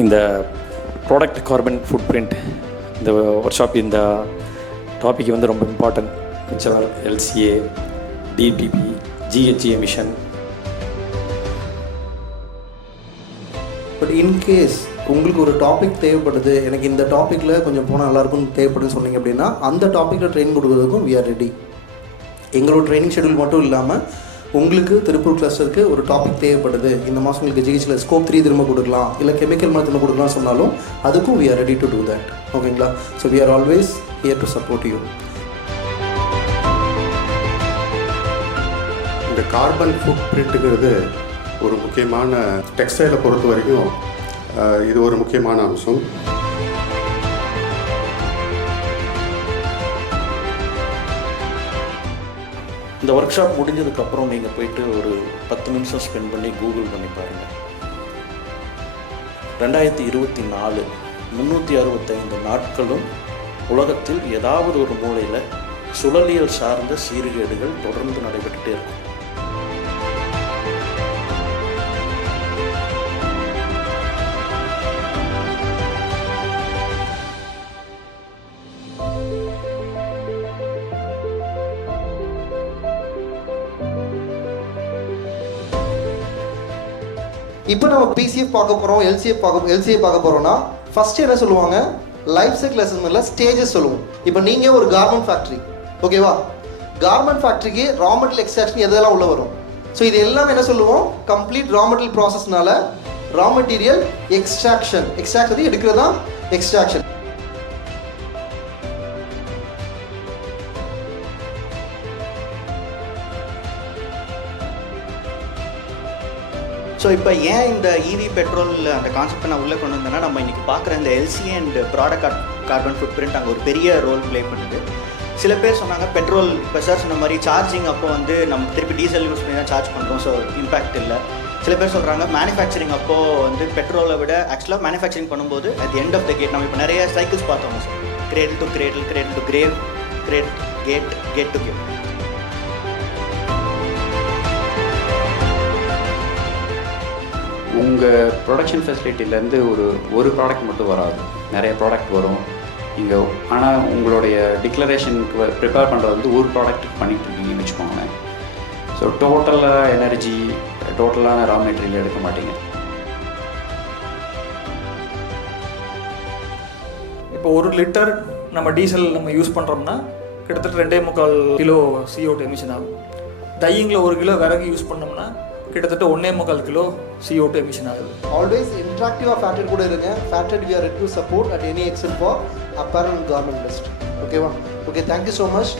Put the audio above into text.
இந்த product carbon food print இந்த work shop இந்த டாபிக் வந்து ரொம்ப important. HR, LCA, DPP, GHG emission. But in case உங்களுக்கு ஒரு டாபிக் தேவைப்படுது, எனக்கு இந்த டாப்பிக்கில் கொஞ்சம் போனால் நல்லாயிருக்கும்னு தேவைப்படுதுன்னு சொன்னீங்க அப்படின்னா அந்த டாப்பிக்கில் ட்ரெயினிங் கொடுக்குறதுக்கும் we are ready. எங்களோட ட்ரைனிங் ஷெடியூல் மட்டும் இல்லாமல் உங்களுக்கு திருப்பூர் கிளஸ்டருக்கு ஒரு டாபிக் தேவைப்படுது, இந்த மாதம் உங்களுக்கு ஜிஹெச்சில் ஸ்கோப் 3 திரும்ப கொடுக்கலாம், இல்லை கெமிக்கல் மாதிரி திரும்ப கொடுக்கலாம் சொன்னாலும் அதுக்கும் we are ready to do that. ஓகேங்களா? So we are always here to support you. இந்த கார்பன் ஃபுட் பிரிண்ட்டுங்கிறது ஒரு முக்கியமான டெக்ஸ்டைலை பொறுத்த வரைக்கும் இது ஒரு முக்கியமான அம்சம். இந்த ஒர்க் ஷாப் முடிஞ்சதுக்கப்புறம் நீங்கள் போயிட்டு ஒரு 10 நிமிஷம் ஸ்பெண்ட் பண்ணி கூகுள் பண்ணி பாருங்கள். 2024 365 நாட்களும் உலகத்தில் ஏதாவது ஒரு மூலையில் சுழலியல் சார்ந்த சீர்கேடுகள் தொடர்ந்து நடைபெற்றுட்டே இருக்கும். இப்போ நம்ம PCF பார்க்க போகிறோம், LCA பார்க்க போகிறோம்னா ஃபஸ்ட்டு என்ன சொல்லுவாங்க, லைஃப் சைக்கிள் அசஸ்மெண்ட்டில் ஸ்டேஜஸ் சொல்லுவோம். இப்போ நீங்கள் ஒரு கார்மெண்ட் ஃபேக்ட்ரி, ஓகேவா? கார்மெண்ட் ஃபேக்ட்ரிக்கு ரா மெட்டீரியல் எக்ஸ்ட்ராக்ஷன் எதெல்லாம் உள்ள வரும்? ஸோ இது எல்லாம் என்ன சொல்லுவோம், கம்ப்ளீட் ரா மெட்டீரியல் ப்ராசஸ்னால ரா மெட்டீரியல் எக்ஸ்ட்ராக்ஷன் எடுக்கிறதா எக்ஸ்ட்ராக்ஷன். ஸோ இப்போ ஏன் இந்த EV பெட்ரோல் அந்த கான்செப்டை நான் உள்ளே கொண்டு வந்தேன்னா, நம்ம இன்றைக்கி பார்க்குற இந்த LCA and product carbon food print அங்கே ஒரு பெரிய ரோல் ப்ளே பண்ணுது. சில பேர் சொன்னாங்க பெட்ரோல் இப்போ சார் சொன்ன மாதிரி சார்ஜிங் அப்போ வந்து நம்ம திருப்பி டீசல் யூஸ் பண்ணி தான் சார்ஜ் பண்ணுறோம், ஸோ இம்பேக்ட் இல்லை. சில பேர் சொல்கிறாங்க மேனுஃபேக்சரிங் அப்போது வந்து பெட்ரோலை விட ஆக்சுவலாக மேனுஃபேக்சரிங் பண்ணும்போது at end of the gate நம்ம இப்போ நிறைய சைக்கிள்ஸ் பார்த்தோம் sir, cradle to grave, gate to gate. உங்கள் ப்ரொடக்ஷன் ஃபெசிலிட்டிலேருந்து ஒரு ப்ராடக்ட் மட்டும் வராது, நிறைய ப்ராடக்ட் வரும் இங்கே. ஆனால் உங்களுடைய டிக்ளரேஷனுக்கு ப்ரிப்பேர் பண்ணுறது வந்து ஒரு ப்ராடக்ட் பண்ணிட்டு இருக்கீங்கன்னு வச்சுக்கோங்களேன். ஸோ டோட்டலாக எனர்ஜி, டோட்டலான ரா மெட்டீரியல் எடுக்க மாட்டீங்க. இப்போ 1 லிட்டர் நம்ம டீசல் நம்ம யூஸ் பண்ணுறோம்னா கிட்டத்தட்ட 2.25 கிலோ CO2 எமிஷன் ஆகும். டையிங்கில் 1 கிலோ விறகு யூஸ் பண்ணோம்னா கிட்டத்தட்ட 1.25 கிலோ CO2 எமிஷன் ஆகுது. ஆல்வேஸ் இன்ட்ராக்டிவாக ஃபேக்டரி கூட இருங்க. Factory we are ready to support at any extent for apparel and garment industry. ஓகேவா? Okay, thank you so much.